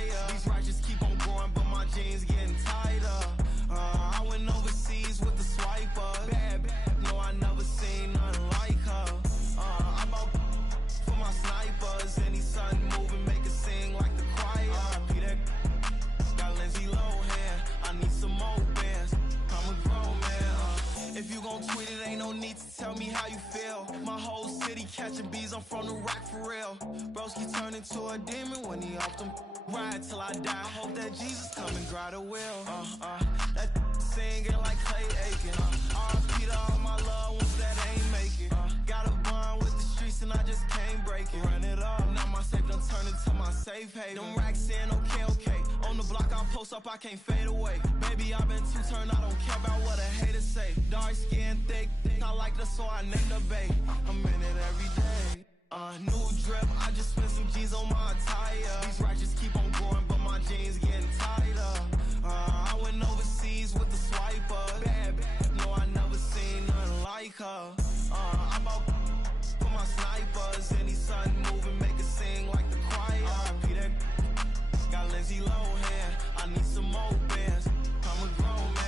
higher. These righteous keep on growing, but my jeans getting tighter. I went overseas with the swiper. Bad, no, I never seen nothing like her. I bought for my snipers. Any sun moving, make it sing like the choir. Peter got Lindsay Lohan. I need some more bands. I'm a grown man. If you gon' tweet it, ain't no need to tell me how you feel. My whole city catching bees, I'm from the rack for real. Broski turn into a demon when he off them. Ride till I die. I hope that Jesus come and grab the wheel. That singing like Clay Aiken. RP to all my loved ones that ain't make it. Got a bond with the streets and I just can't break it. Run it up, now my safe done turn into my safe haven. Them racks in, okay. On the block I post up, I can't fade away. Baby, I've been too turned, I don't care about what a hater say. Dark skin, thick, I like the so I named the bae. I'm in it every day. New drip, I just spent some G's on my attire. These righteous keep on growing, but my jeans getting tighter. I went overseas with the swiper. Bad, no, I never seen nothing like her. I bought for my snipers. Any sun moving, make it sing like the choir. Peter got Lindsay Lohan. I need some more bands. I'm a grown man.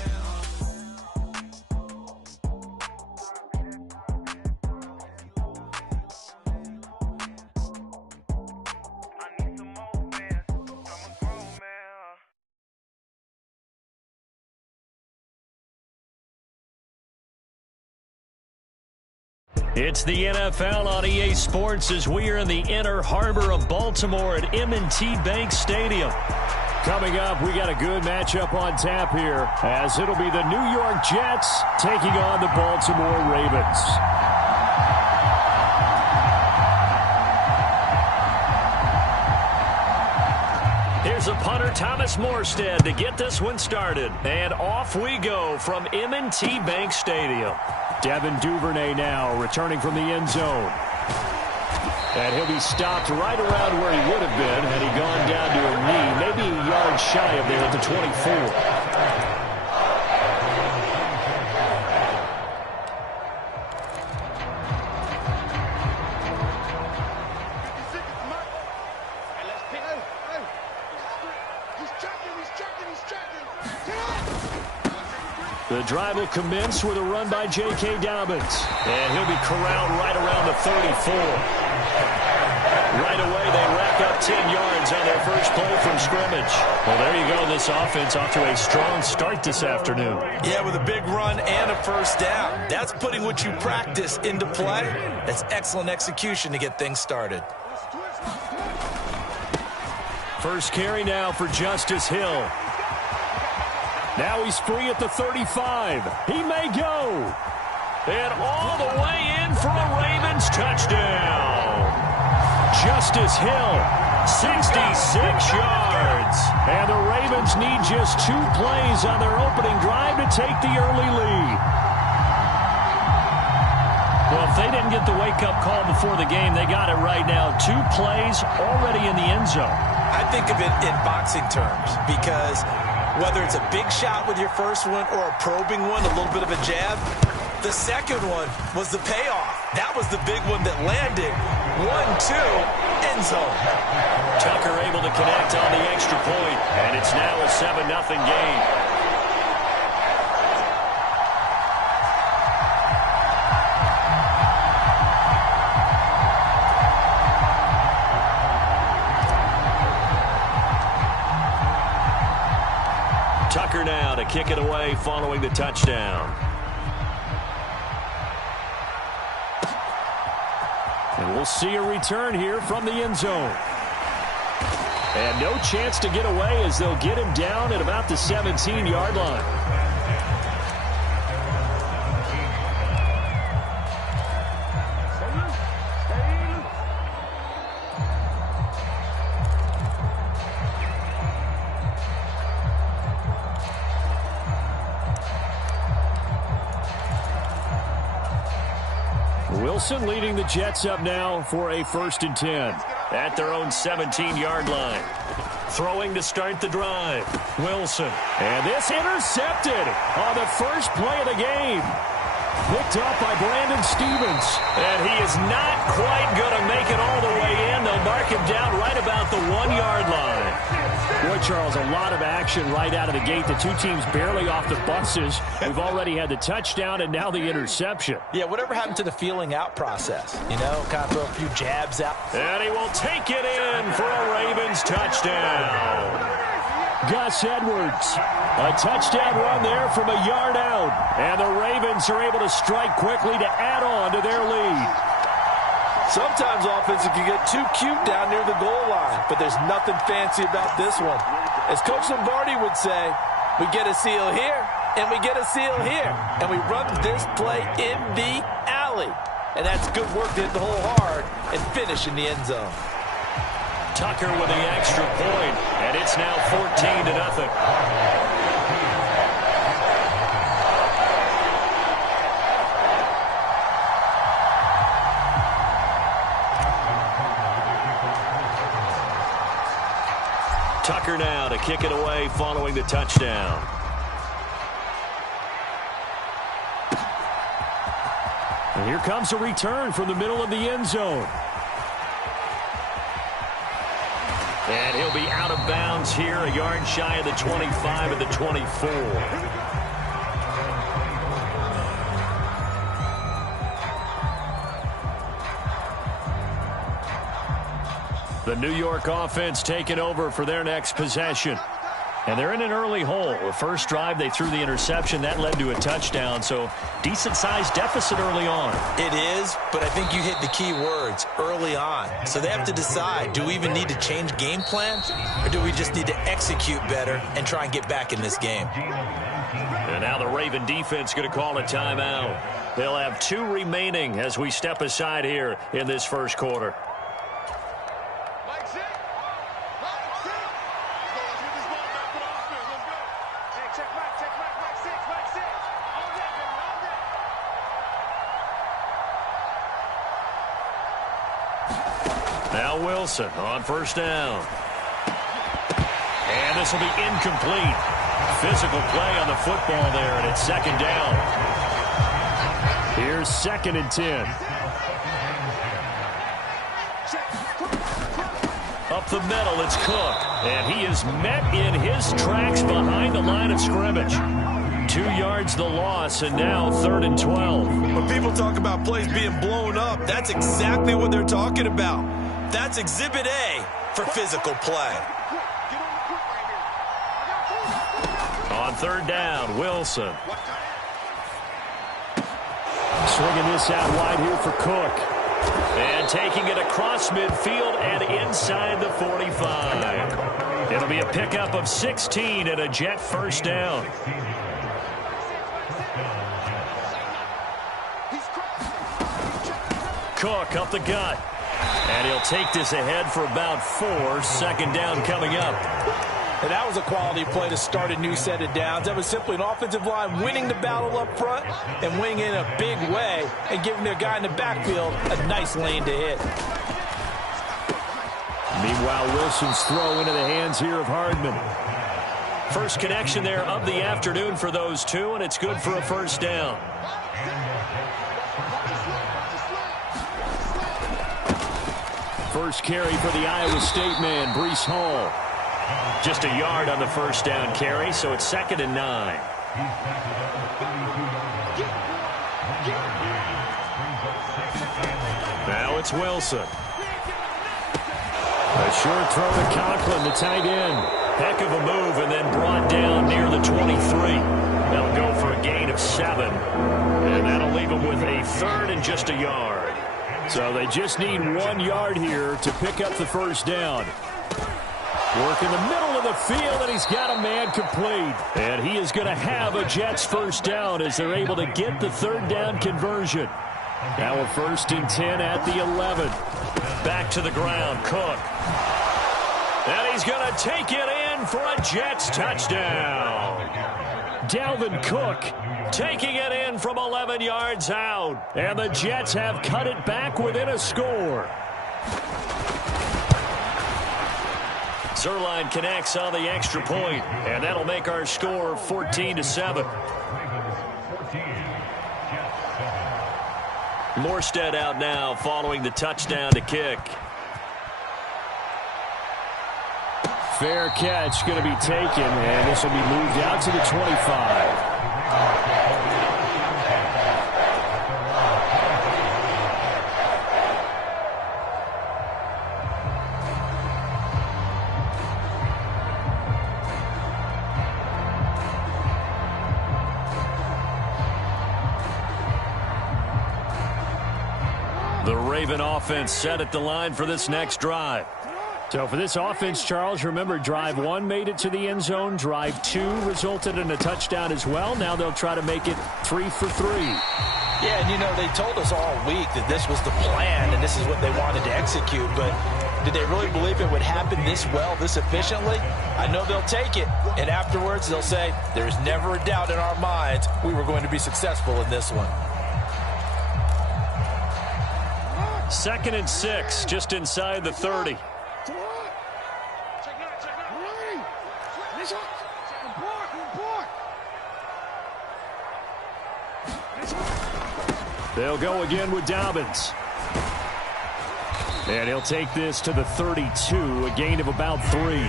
It's the NFL on EA Sports as we are in the inner harbor of Baltimore at M&T Bank Stadium. Coming up, we got a good matchup on tap here as it'll be the New York Jets taking on the Baltimore Ravens. Here's a punter, Thomas Morstead, to get this one started. And off we go from M&T Bank Stadium. Devin Duvernay now returning from the end zone. And he'll be stopped right around where he would have been had he gone down to a knee, maybe a yard shy of there at the 24. The drive will commence with a run by King20dom's. And he'll be corralled right around the 34. Right away, they rack up 10 yards on their first play from scrimmage. Well, there you go. This offense off to a strong start this afternoon. Yeah, with a big run and a first down. That's putting what you practice into play. That's excellent execution to get things started. First carry now for Justice Hill. Now he's free at the 35. He may go. And all the way in for a Ravens touchdown. Justice Hill, 66 yards. And the Ravens need just 2 plays on their opening drive to take the early lead. Well, if they didn't get the wake-up call before the game, they got it right now. 2 plays already in the end zone. I think of it in boxing terms because whether it's a big shot with your first one or a probing one, a little bit of a jab, the second one was the payoff. That was the big one that landed. 1-2, end zone. Tucker able to connect on the extra point, and it's now a 7-0 game. Tucker now to kick it away following the touchdown. And we'll see a return here from the end zone. And no chance to get away as they'll get him down at about the 17-yard line. Wilson leading the Jets up now for a 1st and 10. At their own 17-yard line. Throwing to start the drive. Wilson. And this intercepted on the first play of the game. Picked up by Brandon Stevens. And he is not quite going to make it all the way in. They'll mark him down right about the 1-yard line. Boy, Charles, a lot of action right out of the gate. The two teams barely off the buses. We've already had the touchdown and now the interception. Yeah, whatever happened to the feeling out process? You know, kind of throw a few jabs out. And he will take it in for a Ravens touchdown. Gus Edwards, a touchdown run there from a yard out. And the Ravens are able to strike quickly to add on to their lead. Sometimes offenses can get too cute down near the goal line, but there's nothing fancy about this one. As Coach Lombardi would say, we get a seal here, and we get a seal here, and we run this play in the alley. And that's good work to hit the hole hard and finish in the end zone. Tucker with the extra point, and it's now 14-0. Tucker now to kick it away following the touchdown. And here comes a return from the middle of the end zone. And he'll be out of bounds here, a yard shy of the 25 at the 24. The New York offense taking over for their next possession. And they're in an early hole. The first drive, they threw the interception. That led to a touchdown, so decent-sized deficit early on. It is, but I think you hit the key words, early on. So they have to decide, do we even need to change game plan, or do we just need to execute better and try and get back in this game? And now the Raven defense going to call a timeout. They'll have 2 remaining as we step aside here in this first quarter. Now Wilson on first down. And this will be incomplete. Physical play on the football there, and it's second down. Here's 2nd and 10. Up the middle, it's Cook. And he is met in his tracks behind the line of scrimmage. 2 yards the loss, and now 3rd and 12. When people talk about plays being blown up, that's exactly what they're talking about. That's Exhibit A for physical play. On 3rd down, Wilson. Swinging this out wide here for Cook. And taking it across midfield and inside the 45. It'll be a pickup of 16 and a Jet first down. Cook up the gut. And he'll take this ahead for about 4. 2nd down coming up. And that was a quality play to start a new set of downs. That was simply an offensive line winning the battle up front and winning in a big way and giving their guy in the backfield a nice lane to hit. Meanwhile, Wilson's throw into the hands here of Hardman. First connection there of the afternoon for those two, and it's good for a first down. First carry for the Iowa State man, Breece Hall. Just a yard on the first down carry, so it's 2nd and 9. Now it's Wilson. A short throw to Conklin, the tight end. Heck of a move, and then brought down near the 23. That'll go for a gain of 7. And that'll leave him with a 3rd and just a yard. So they just need 1 yard here to pick up the first down. Work in the middle of the field, and he's got a man complete. And he is going to have a Jets first down as they're able to get the 3rd down conversion. Now a 1st and 10 at the 11. Back to the ground, Cook. And he's going to take it in for a Jets touchdown. Dalvin Cook taking it in from 11 yards out. And the Jets have cut it back within a score. Zerline connects on the extra point, and that'll make our score 14-7. Morstead out now following the touchdown to kick. Fair catch going to be taken, and this will be moved out to the 25. The Raven offense set at the line for this next drive. So for this offense, Charles, remember, drive 1 made it to the end zone. Drive 2 resulted in a touchdown as well. Now they'll try to make it 3 for 3. Yeah, and you know, they told us all week that this was the plan and this is what they wanted to execute, but did they really believe it would happen this well, this efficiently? I know they'll take it, and afterwards they'll say, there's never a doubt in our minds we were going to be successful in this one. 2nd and 6, just inside the 30. They'll go again with Dobbins. And he'll take this to the 32, a gain of about 3.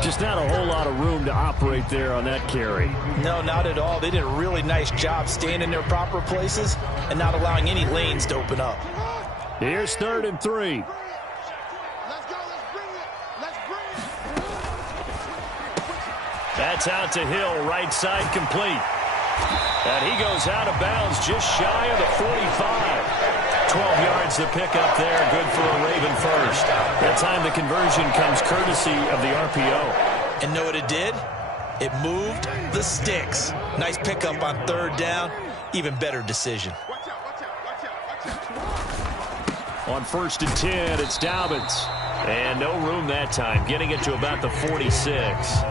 Just not a whole lot of room to operate there on that carry. No, not at all. They did a really nice job staying in their proper places and not allowing any lanes to open up. Here's 3rd and 3. Let's go. Let's bring it. That's out to Hill, right side complete. And he goes out of bounds just shy of the 45. 12 yards to pick up there, good for a Raven first. That time the conversion comes courtesy of the RPO. And know what it did? It moved the sticks. Nice pickup on 3rd down. Even better decision. On 1st and 10, it's Dobbins. And no room that time, getting it to about the 46.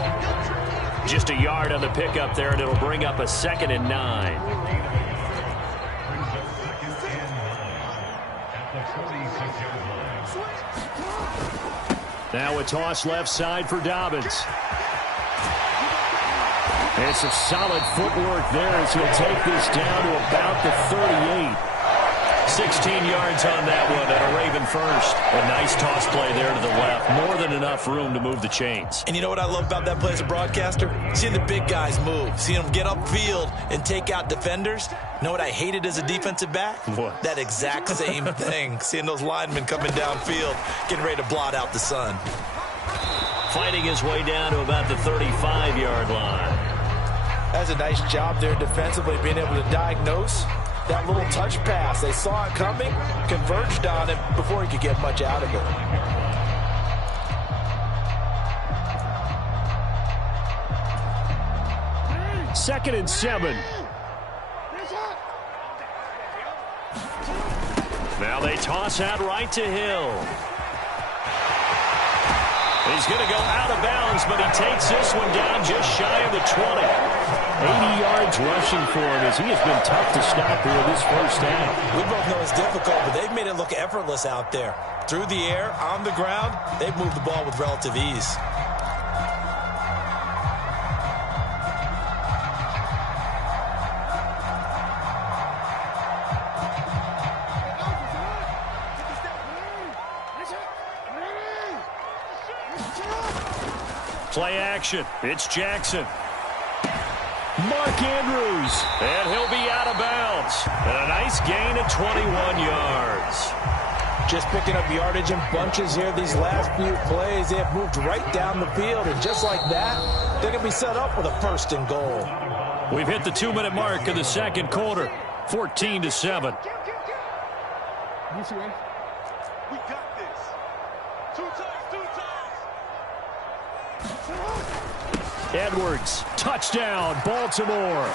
Just a yard on the pickup there, and it'll bring up a 2nd and 9. Now a toss left side for Dobbins. And some solid footwork there as he'll take this down to about the 38. 16 yards on that one, and a Raven first. A nice toss play there to the left. More than enough room to move the chains. And you know what I love about that play as a broadcaster? Seeing the big guys move. Seeing them get upfield and take out defenders. You know what I hated as a defensive back? What? That exact same thing. Seeing those linemen coming downfield, getting ready to blot out the sun. Fighting his way down to about the 35-yard line. That's a nice job there defensively, being able to diagnose that little touch pass. They saw it coming, converged on it before he could get much out of it. Second and 7. Now they toss out right to Hill. He's going to go out of bounds, but he takes this one down just shy of the 20. 80 yards rushing for him as he has been tough to stop here this first half. We both know it's difficult, but they've made it look effortless out there. Through the air, on the ground, they've moved the ball with relative ease. Play action. It's Jackson. Mark Andrews. And he'll be out of bounds. And a nice gain of 21 yards. Just picking up yardage in bunches here these last few plays. They have moved right down the field, and just like that, they're going to be set up with a 1st and goal. We've hit the 2-minute mark of the second quarter. 14-7. We got this. Two times. Edwards, touchdown, Baltimore.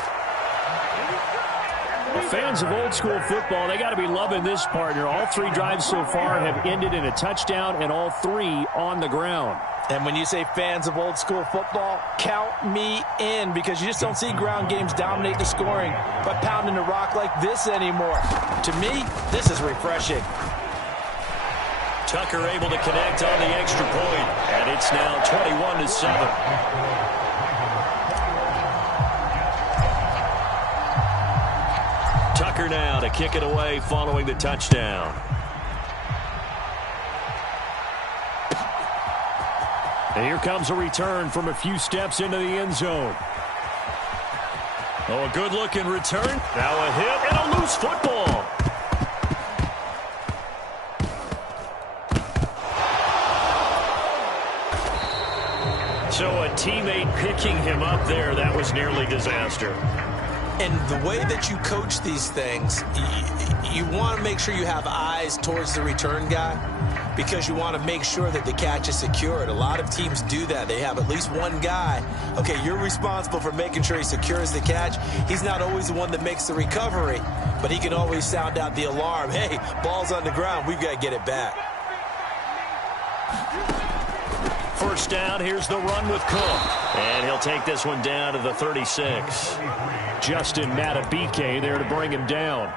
The fans of old school football, they got to be loving this, partner. All 3 drives so far have ended in a touchdown, and all 3 on the ground. And when you say fans of old school football, count me in, because you just don't see ground games dominate the scoring by pounding the rock like this anymore. To me, this is refreshing. Tucker able to connect on the extra point, and it's now 21-7. Tucker now to kick it away following the touchdown. And here comes a return from a few steps into the end zone. Oh, a good-looking return. Now a hit and a loose football. So a teammate picking him up there, that was nearly disaster. And the way that you coach these things, you want to make sure you have eyes towards the return guy because you want to make sure that the catch is secured. A lot of teams do that. They have at least one guy. Okay, you're responsible for making sure he secures the catch. He's not always the one that makes the recovery, but he can always sound out the alarm. Hey, ball's on the ground. We've got to get it back. First down, here's the run with Cook. And he'll take this one down to the 36. Justin Matabike there to bring him down.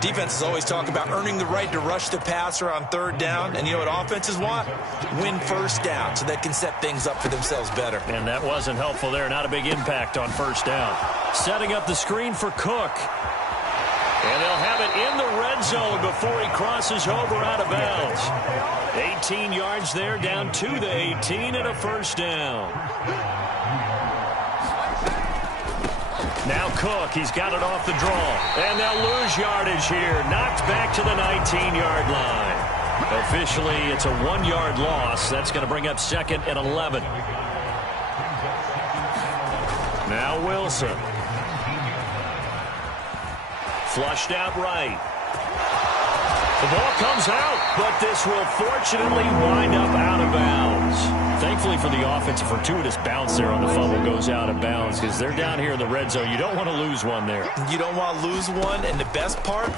Defenses always talk about earning the right to rush the passer on third down. And you know what offenses want? Win first down so they can set things up for themselves better. And that wasn't helpful there. Not a big impact on first down. Setting up the screen for Cook. And they'll have it in the red zone before he crosses over out of bounds. 18 yards there, down to the 18 and a first down. Now Cook, he's got it off the draw. And they'll lose yardage here. Knocked back to the 19-yard line. Officially, it's a 1-yard loss. That's going to bring up second and 11. Now Wilson. Flushed out right. The ball comes out, but this will fortunately wind up out of bounds. Thankfully for the offense, a fortuitous bounce there on the fumble goes out of bounds because they're down here in the red zone. You don't want to lose one there. You don't want to lose one, and the best part,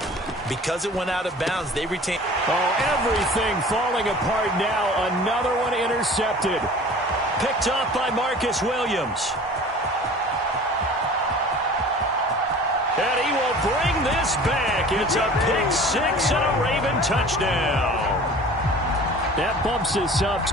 because it went out of bounds, they retain. Oh, everything falling apart now. Another one intercepted. Picked off by Marcus Williams. And he will bring this back. It's a pick six and a Raven touchdown. That bumps us up.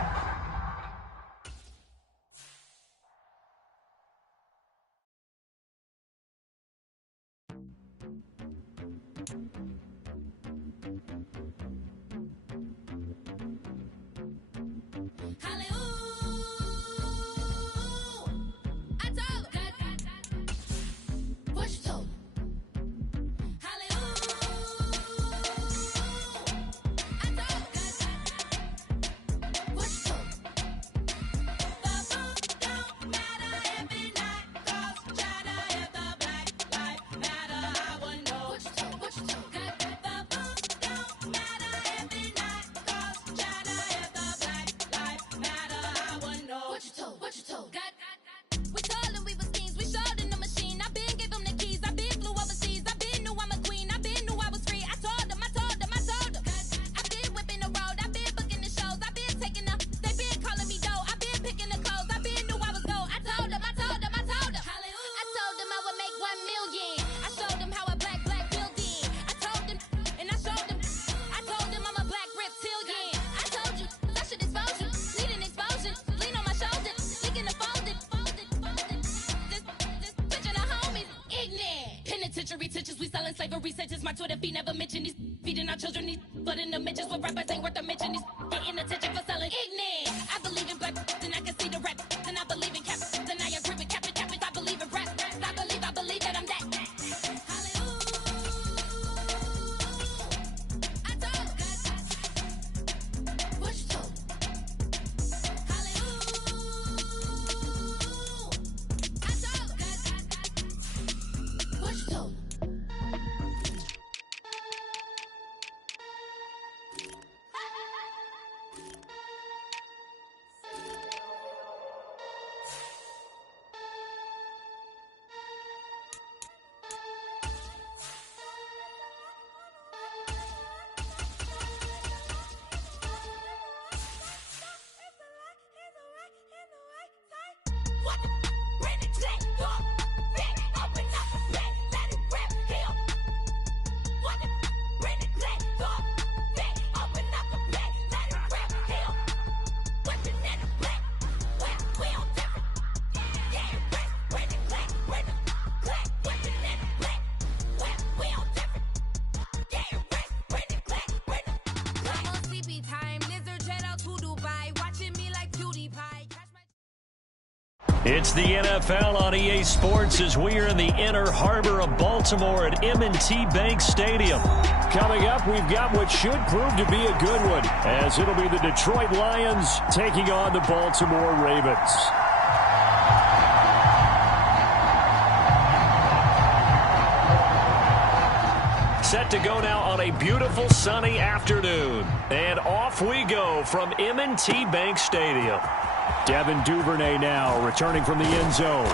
Slavery sentences, my Twitter feed never mention these feeding our children these but in the mentions what rappers ain't worth a mention these getting attention for selling ignorant. I believe in black and I can see the rap and I believe in cap and I agree with cap I believe in rap I believe that I'm that. I told what you told. I told what you told. Sleepy time, lizard jet out to Dubai, watching me like PewDiePie. It's the NFL on EA Sports as we are in the inner harbor of Baltimore at M&T Bank Stadium. Coming up, we've got what should prove to be a good one, as it'll be the Detroit Lions taking on the Baltimore Ravens. Set to go now on a beautiful sunny afternoon. And off we go from M&T Bank Stadium. Devin Duvernay now returning from the end zone.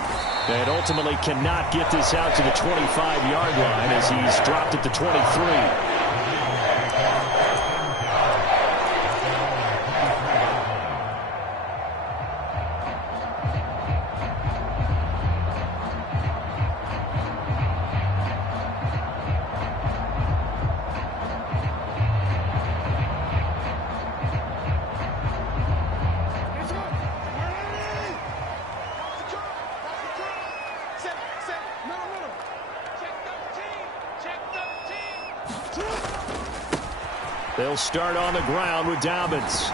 And ultimately cannot get this out to the 25-yard line as he's dropped at the 23. They'll start on the ground with Dobbins.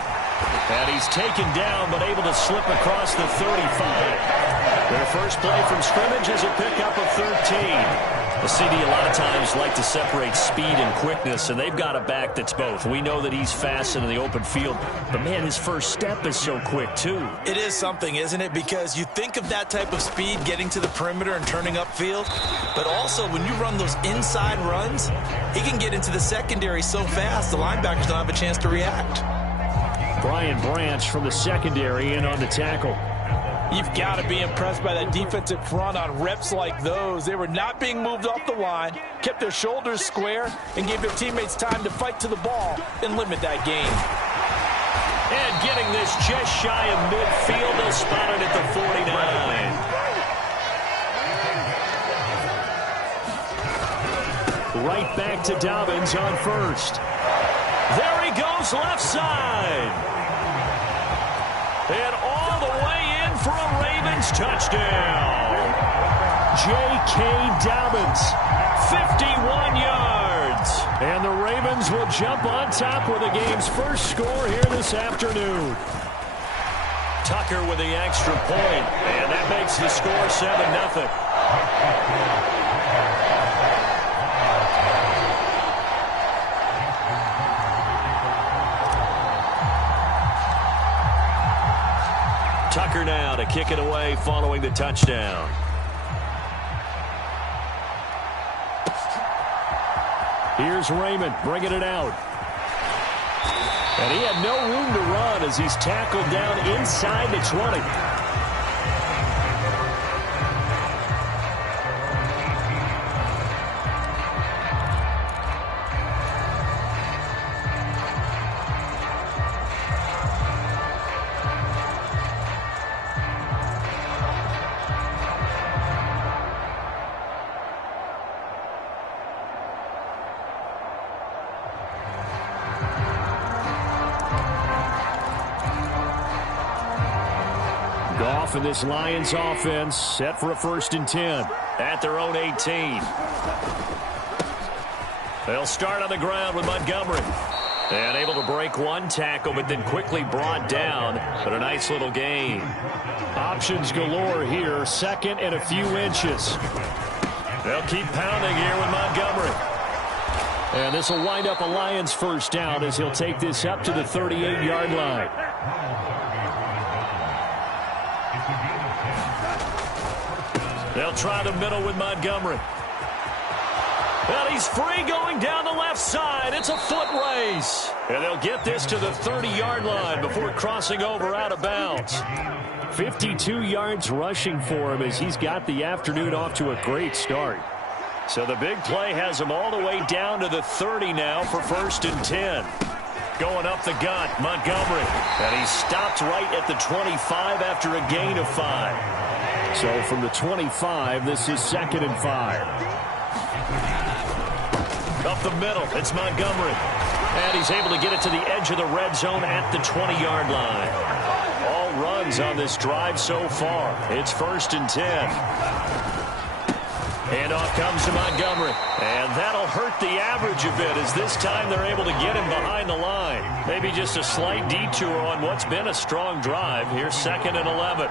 And he's taken down but able to slip across the 35. Their first play from scrimmage is a pickup of 13. The CD a lot of times like to separate speed and quickness, and they've got a back that's both. We know that he's fast in the open field, but, man, his first step is so quick, too. It is something, isn't it? Because you think of that type of speed getting to the perimeter and turning upfield, but also when you run those inside runs, he can get into the secondary so fast the linebackers don't have a chance to react. Brian Branch from the secondary in on the tackle. You've got to be impressed by that defensive front on reps like those. They were not being moved off the line, kept their shoulders square, and gave their teammates time to fight to the ball and limit that gain. And getting this just shy of midfield, they'll spot it at the 49. Right back to Dobbins on first. There he goes, left side. And all the way in for a Ravens touchdown. J.K. Dobbins, 51 yards. And the Ravens will jump on top with the game's first score here this afternoon. Tucker with the extra point, and that makes the score 7-0. Tucker now to kick it away following the touchdown. Here's Raymond bringing it out. And he had no room to run as he's tackled down inside the 20. Goff and this Lions offense set for a 1st and 10 at their own 18. They'll start on the ground with Montgomery. And able to break one tackle, but then quickly brought down. But a nice little gain. Options galore here, 2nd and a few inches. They'll keep pounding here with Montgomery. And this will wind up a Lions 1st down as he'll take this up to the 38-yard line. They'll try the middle with Montgomery. Well, he's free going down the left side. It's a foot race. And they'll get this to the 30-yard line before crossing over out of bounds. 52 yards rushing for him as he's got the afternoon off to a great start. So the big play has him all the way down to the 30 now for 1st and 10. Going up the gut, Montgomery. And he stopped right at the 25 after a gain of 5. So from the 25, this is 2nd and 5. Up the middle, it's Montgomery. And he's able to get it to the edge of the red zone at the 20-yard line. All runs on this drive so far. It's 1st and 10. Handoff comes to Montgomery. And that'll hurt the average a bit as this time they're able to get him behind the line. Maybe just a slight detour on what's been a strong drive. Here's 2nd and 11.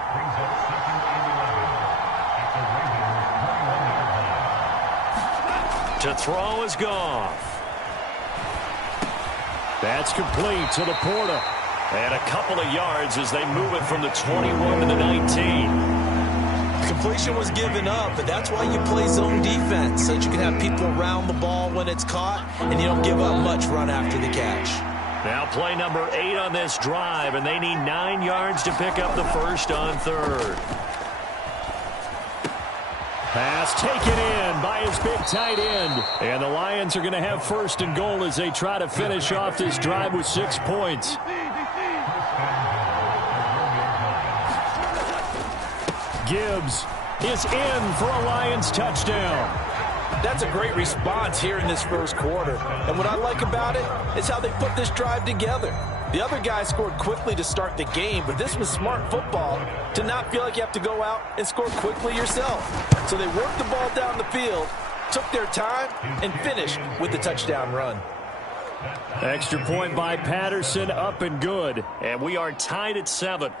To throw is Goff. That's complete to the Porta. And a couple of yards as they move it from the 21 to the 19. Completion was given up, but that's why you play zone defense, so that you can have people around the ball when it's caught, and you don't give up much run after the catch. Now play number 8 on this drive, and they need 9 yards to pick up the first on third. Pass taken in by his big tight end. And the Lions are going to have first and goal as they try to finish off this drive with 6 points. Gibbs is in for a Lions touchdown. That's a great response here in this first quarter. And what I like about it is how they put this drive together. The other guy scored quickly to start the game, but this was smart football to not feel like you have to go out and score quickly yourself. So they worked the ball down the field, took their time, and finished with the touchdown run. Extra point by Patterson, up and good. And we are tied at 7.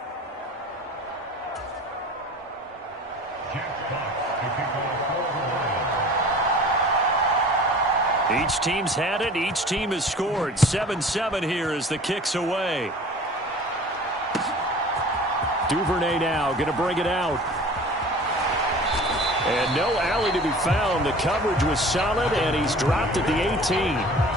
Each team's had it. Each team has scored. 7-7 here as the kick's away. Duvernay now going to bring it out. And no alley to be found. The coverage was solid, and he's dropped at the 18.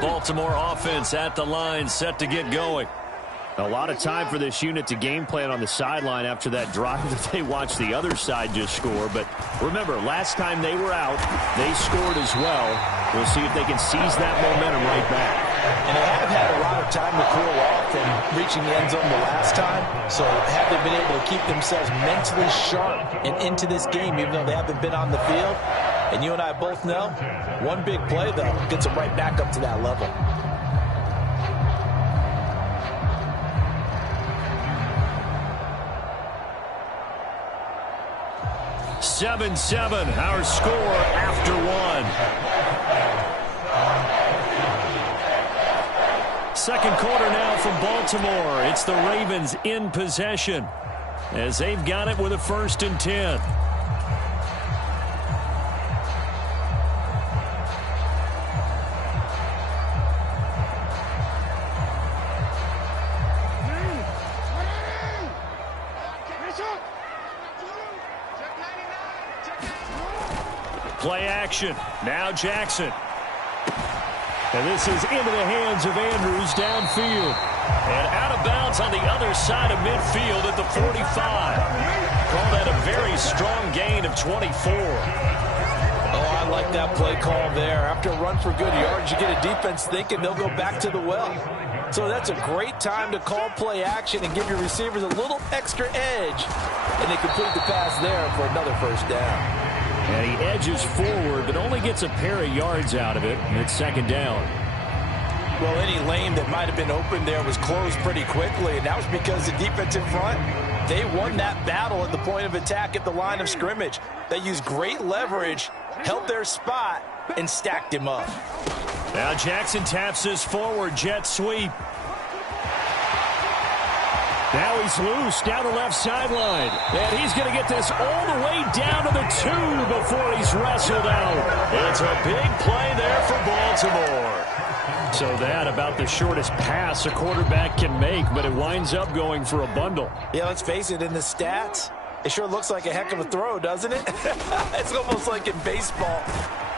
Baltimore offense at the line, set to get going. A lot of time for this unit to game plan on the sideline after that drive that they watched the other side just score. But remember, last time they were out, they scored as well. We'll see if they can seize that momentum right back. And they have had a lot of time to cool off from reaching the end zone the last time. So have they been able to keep themselves mentally sharp and into this game, even though they haven't been on the field? And you and I both know, one big play, though, gets them right back up to that level. Seven, our score after 1. Second quarter now from Baltimore. It's the Ravens in possession as they've got it with a 1st and 10. Play action. Now Jackson. And this is into the hands of Andrews downfield. And out of bounds on the other side of midfield at the 45. Call that a very strong gain of 24. Oh, I like that play call there. After a run for good yards, you get a defense thinking they'll go back to the well. So that's a great time to call play action and give your receivers a little extra edge. And they complete the pass there for another 1st down. And he edges forward, but only gets a pair of yards out of it. And it's 2nd down. Well, any lane that might have been open there was closed pretty quickly, and that was because the defense in front, they won that battle at the point of attack at the line of scrimmage. They used great leverage, held their spot, and stacked him up. Now Jackson taps this forward, jet sweep. Now he's loose down the left sideline. And he's going to get this all the way down to the 2 before he's wrestled out. It's a big play there for Baltimore. So that about the shortest pass a quarterback can make, but it winds up going for a bundle. Yeah, let's face it, in the stats, it sure looks like a heck of a throw, doesn't it? It's almost like in baseball.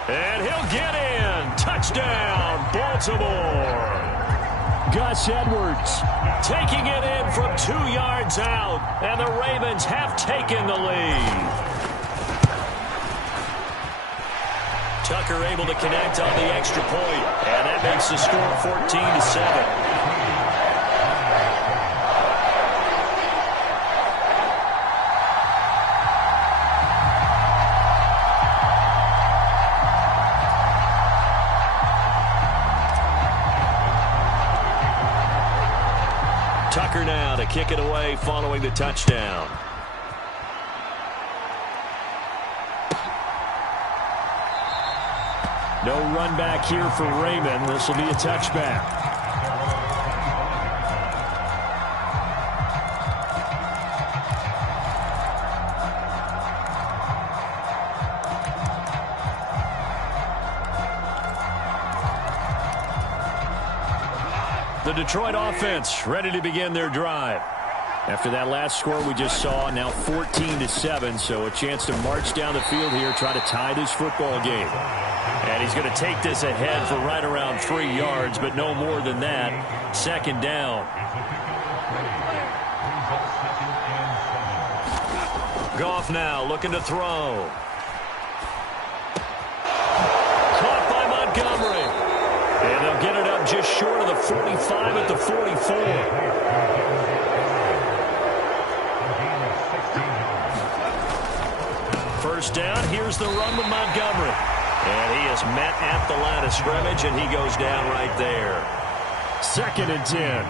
And he'll get in. Touchdown, Baltimore. Gus Edwards taking it in from 2 yards out, and the Ravens have taken the lead. Tucker able to connect on the extra point, and that makes the score 14-7. Tucker now to kick it away following the touchdown. No run back here for Raymond. This will be a touchback. The Detroit offense ready to begin their drive. After that last score we just saw, now 14-7, so a chance to march down the field here, try to tie this football game. And he's going to take this ahead for right around 3 yards, but no more than that. Second down. Goff now looking to throw. Caught by Montgomery. And they'll get it up just short of the 45 at the 44. First down, here's the run with Montgomery. And he is met at the line of scrimmage, and he goes down right there. 2nd and 10.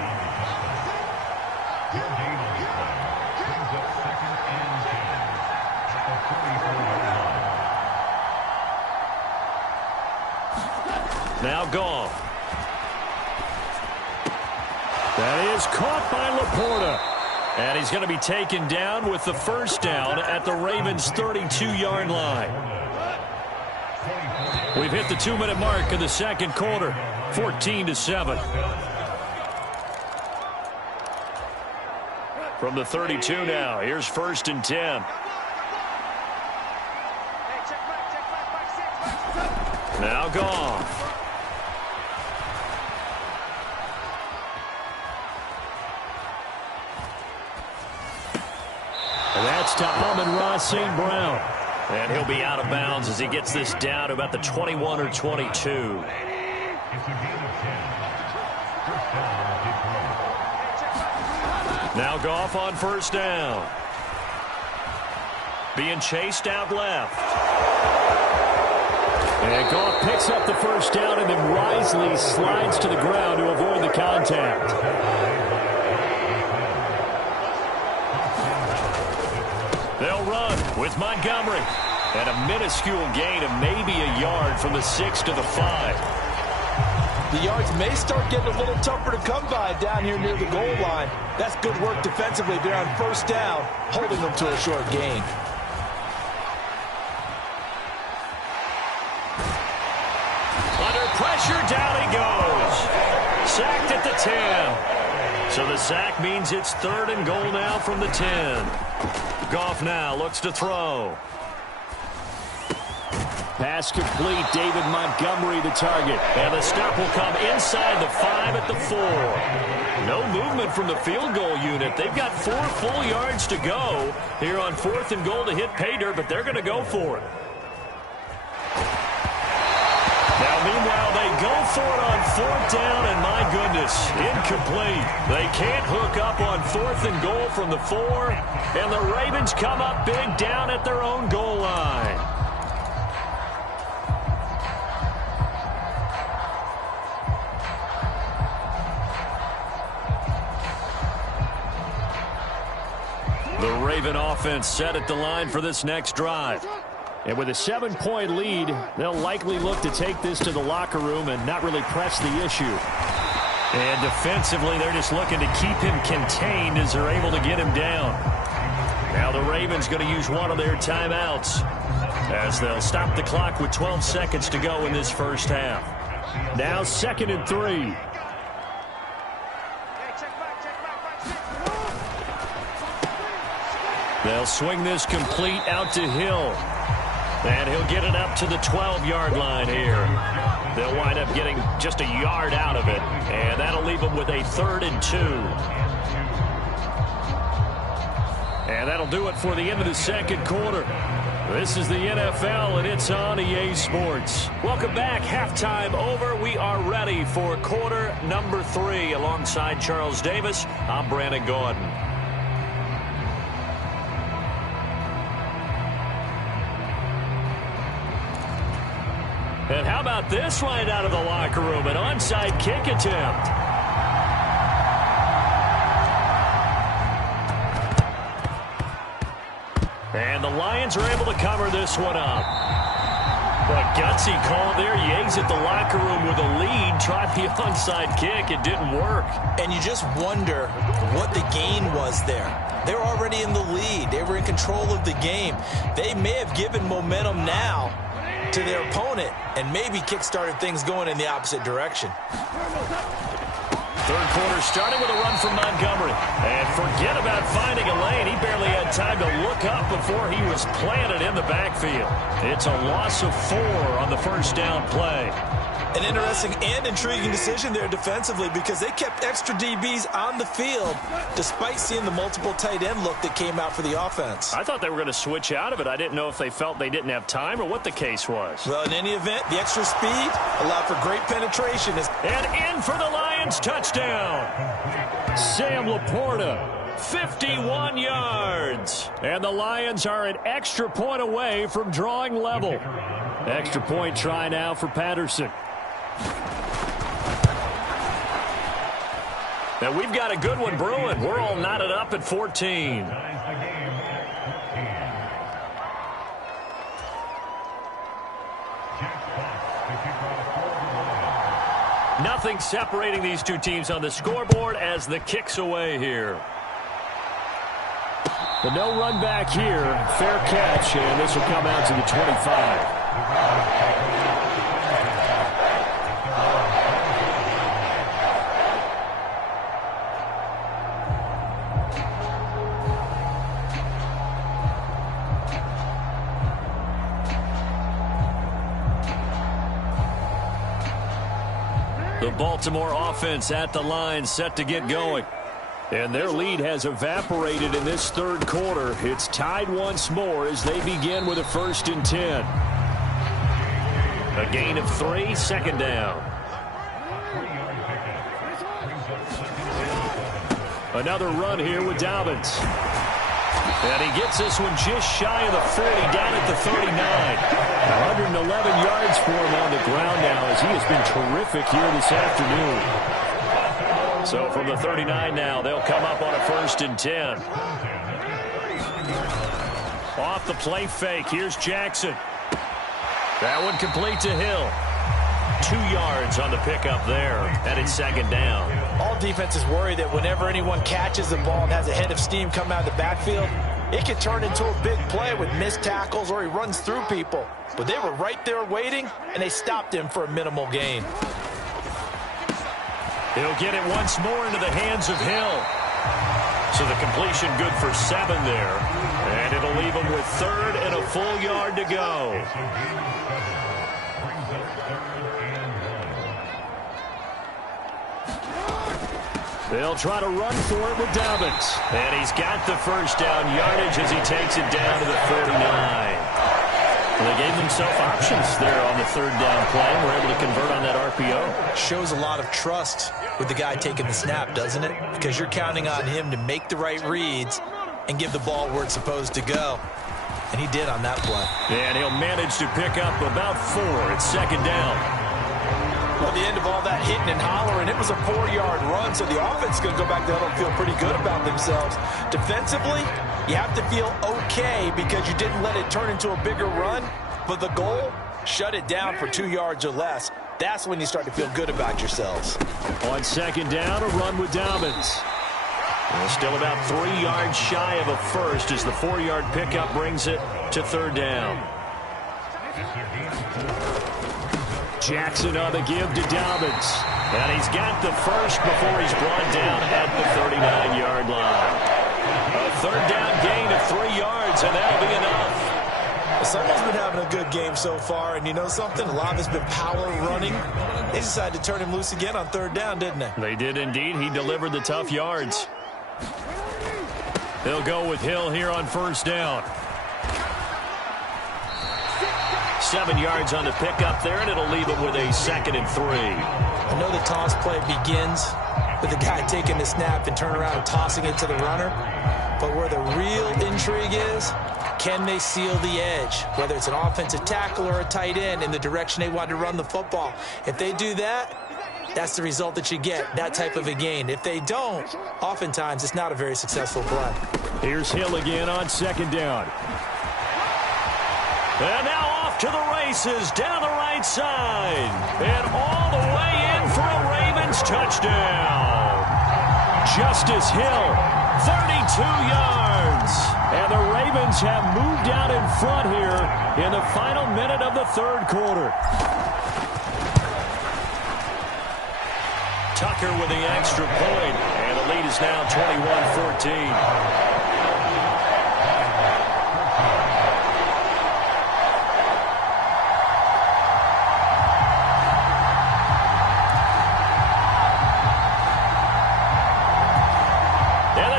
Now Goff. That is caught by Laporta. And he's going to be taken down with the first down at the Ravens' 32-yard line. We've hit the 2-minute mark of the second quarter. 14-7. From the 32 now, here's 1st and 10. Now Goff. And that's to Amon-Ra St. Brown. And he'll be out of bounds as he gets this down to about the 21 or 22. Now Goff on first down. Being chased out left. And Goff picks up the first down and then wisely slides to the ground to avoid the contact. They'll run with Montgomery. And a minuscule gain of maybe a yard from the 6 to the 5. The yards may start getting a little tougher to come by down here near the goal line. That's good work defensively there on first down, holding them to a short gain. Under pressure, down he goes. Sacked at the 10. So the sack means it's 3rd and goal now from the 10. Goff now looks to throw. Pass complete. David Montgomery the target. And the stop will come inside the 5 at the 4. No movement from the field goal unit. They've got 4 full yards to go here on 4th and goal to hit pay dirt, but they're going to go for it. Now, meanwhile, they go for it on 4th down, and my goodness, incomplete. They can't hook up on 4th and goal from the 4, and the Ravens come up big down at their own goal line. The Raven offense set at the line for this next drive. And with a 7-point lead, they'll likely look to take this to the locker room and not really press the issue. And defensively, they're just looking to keep him contained as they're able to get him down. Now the Ravens going to use one of their timeouts as they'll stop the clock with 12 seconds to go in this first half. Now 2nd and 3. They'll swing this complete out to Hill. And he'll get it up to the 12-yard line here. They'll wind up getting just a yard out of it. And that'll leave them with a 3rd and 2. And that'll do it for the end of the second quarter. This is the NFL, and it's on EA Sports. Welcome back. Halftime over. We are ready for quarter number 3. Alongside Charles Davis, I'm Brandon Gordon. And how about this right out of the locker room? An onside kick attempt. And the Lions are able to cover this one up. A gutsy call there. You exit the locker room with a lead. Tried the onside kick. It didn't work. And you just wonder what the gain was there. They're already in the lead. They were in control of the game. They may have given momentum now to their opponent and maybe kick-started things going in the opposite direction. Third quarter starting with a run from Montgomery. And forget about finding a lane. He barely had time to look up before he was planted in the backfield. It's a loss of 4 on the first down play. An interesting and intriguing decision there defensively because they kept extra DBs on the field despite seeing the multiple tight end look that came out for the offense. I thought they were going to switch out of it. I didn't know if they felt they didn't have time or what the case was. Well, in any event, the extra speed allowed for great penetration. And in for the Lions touchdown. Sam Laporta, 51 yards. And the Lions are an extra point away from drawing level. Extra point try now for Patterson. Now we've got a good one brewing. We're all knotted up at 14. Nothing separating these two teams on the scoreboard as the kick's away here. The no run back here. Fair catch, and this will come out to the 25. The Baltimore offense at the line, set to get going. And their lead has evaporated in this third quarter. It's tied once more as they begin with a 1st and 10. A gain of 3, second down. Another run here with Dobbins. And he gets this one just shy of the 40, down at the 39. 111 yards for him on the ground now as he has been terrific here this afternoon. So from the 39 now, they'll come up on a 1st and 10. Off the play fake, here's Jackson. That one complete to Hill. 2 yards on the pickup there, and it's second down. All defenses worry that whenever anyone catches the ball and has a head of steam come out of the backfield, it can turn into a big play with missed tackles or he runs through people. But they were right there waiting, and they stopped him for a minimal gain. He'll get it once more into the hands of Hill. So the completion good for 7 there. And it'll leave him with 3rd and a full yard to go. They'll try to run for it with Dobbins. And he's got the first down yardage as he takes it down to the 49. Well, they gave themselves options there on the 3rd down play and were able to convert on that RPO. Shows a lot of trust with the guy taking the snap, doesn't it? Because you're counting on him to make the right reads and give the ball where it's supposed to go. And he did on that play. And he'll manage to pick up about 4. It's second down. Well, at the end of all that hitting and hollering, it was a 4-yard run, so the offense is going to go back there and feel pretty good about themselves. Defensively, you have to feel okay because you didn't let it turn into a bigger run, but the goal, shut it down for 2 yards or less. That's when you start to feel good about yourselves. On second down, a run with Dobbins. Well, still about 3 yards shy of a first as the 4-yard pickup brings it to 3rd down. Jackson on the give to Dobbins. And he's got the first before he's brought down at the 39-yard line. A 3rd down gain of 3 yards, and that'll be enough. Someone's been having a good game so far, and you know something? A lot of it's been power running. They decided to turn him loose again on 3rd down, didn't they? They did indeed. He delivered the tough yards. They'll go with Hill here on 1st down. 7 yards on the pickup there, and it'll leave him with a 2nd and 3. I know the toss play begins with the guy taking the snap and turn around and tossing it to the runner. But where the real intrigue is, can they seal the edge? Whether it's an offensive tackle or a tight end in the direction they want to run the football. If they do that, that's the result that you get, that type of a gain. If they don't, oftentimes it's not a very successful play. Here's Hill again on 2nd down. And now off to the races down the right side. And all the way in for a Ravens touchdown. Justice Hill, 32 yards. And the Ravens have moved out in front here in the final minute of the third quarter. Tucker with the extra point. And the lead is now 21-14.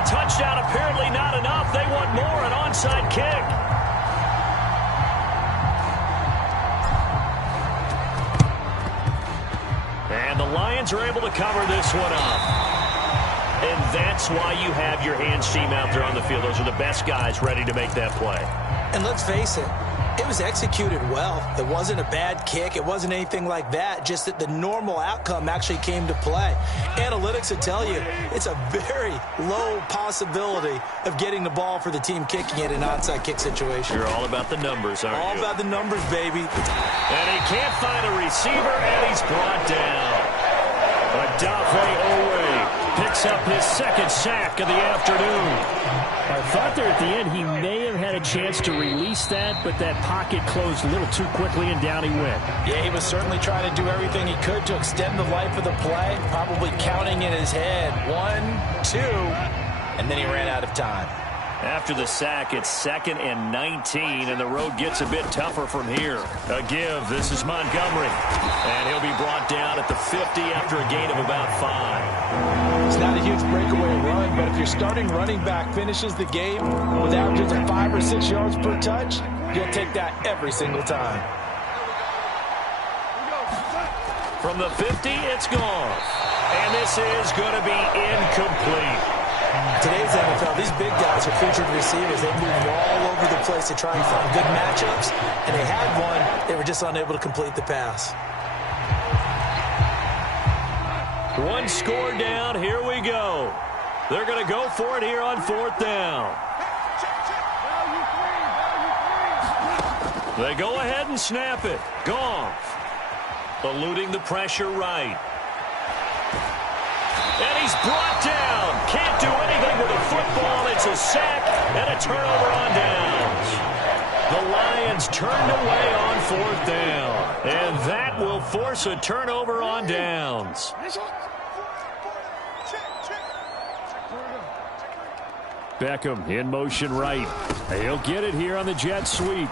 Touchdown apparently not enough. They want more, an onside kick. And the Lions are able to cover this one up. And that's why you have your hands team out there on the field. Those are the best guys ready to make that play. And let's face it, it was executed well. It wasn't a bad kick. It wasn't anything like that. Just that the normal outcome actually came to play. Analytics will tell you it's a very low possibility of getting the ball for the team kicking it in an onside kick situation. You're all about the numbers, aren't you? All about the numbers, baby. And he can't find a receiver, and he's brought down. Adafe Owe picks up his second sack of the afternoon. I thought there at the end he may have had a chance to release that, but that pocket closed a little too quickly, and down he went. Yeah, he was certainly trying to do everything he could to extend the life of the play, probably counting in his head 1, 2, and then he ran out of time. After the sack, it's 2nd and 19, and the road gets a bit tougher from here. A give. This is Montgomery. And he'll be brought down at the 50 after a gain of about 5. It's not a huge breakaway run, but if your starting running back finishes the game with averages of 5 or 6 yards per touch, you'll take that every single time. From the 50, it's gone. And this is going to be incomplete. Today's NFL, these big guys are featured receivers. They move all over the place to try and find good matchups, and they had one. They were just unable to complete the pass. One score down. Here we go. They're going to go for it here on 4th down. They go ahead and snap it. Goff eluding the pressure right. And he's brought down. Can't do anything with a football. It's a sack and a turnover on downs. The Lions turned away on 4th down. And that will force a turnover on downs. Beckham in motion right. He'll get it here on the jet sweep.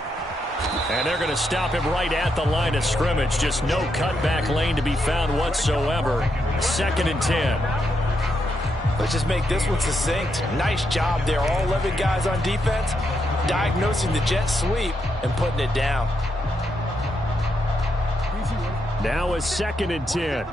And they're going to stop him right at the line of scrimmage. Just no cutback lane to be found whatsoever. 2nd and 10. Let's just make this one succinct. Nice job there. All 11 guys on defense diagnosing the jet sweep and putting it down. Now a 2nd and 10.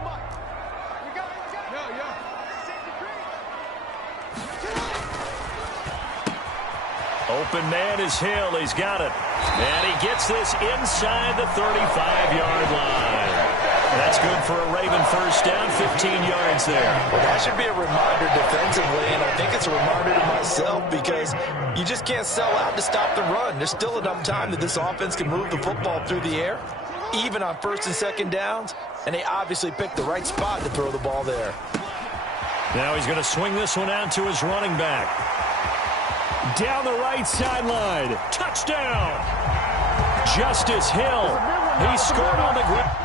Open man is Hill. He's got it. And he gets this inside the 35-yard line. That's good for a Raven first down, 15 yards there. Well, that should be a reminder defensively, and I think it's a reminder to myself because you just can't sell out to stop the run. There's still enough time that this offense can move the football through the air, even on 1st and 2nd downs, and they obviously picked the right spot to throw the ball there. Now he's going to swing this one out to his running back. Down the right sideline. Touchdown! Justice Hill. He scored on the ground.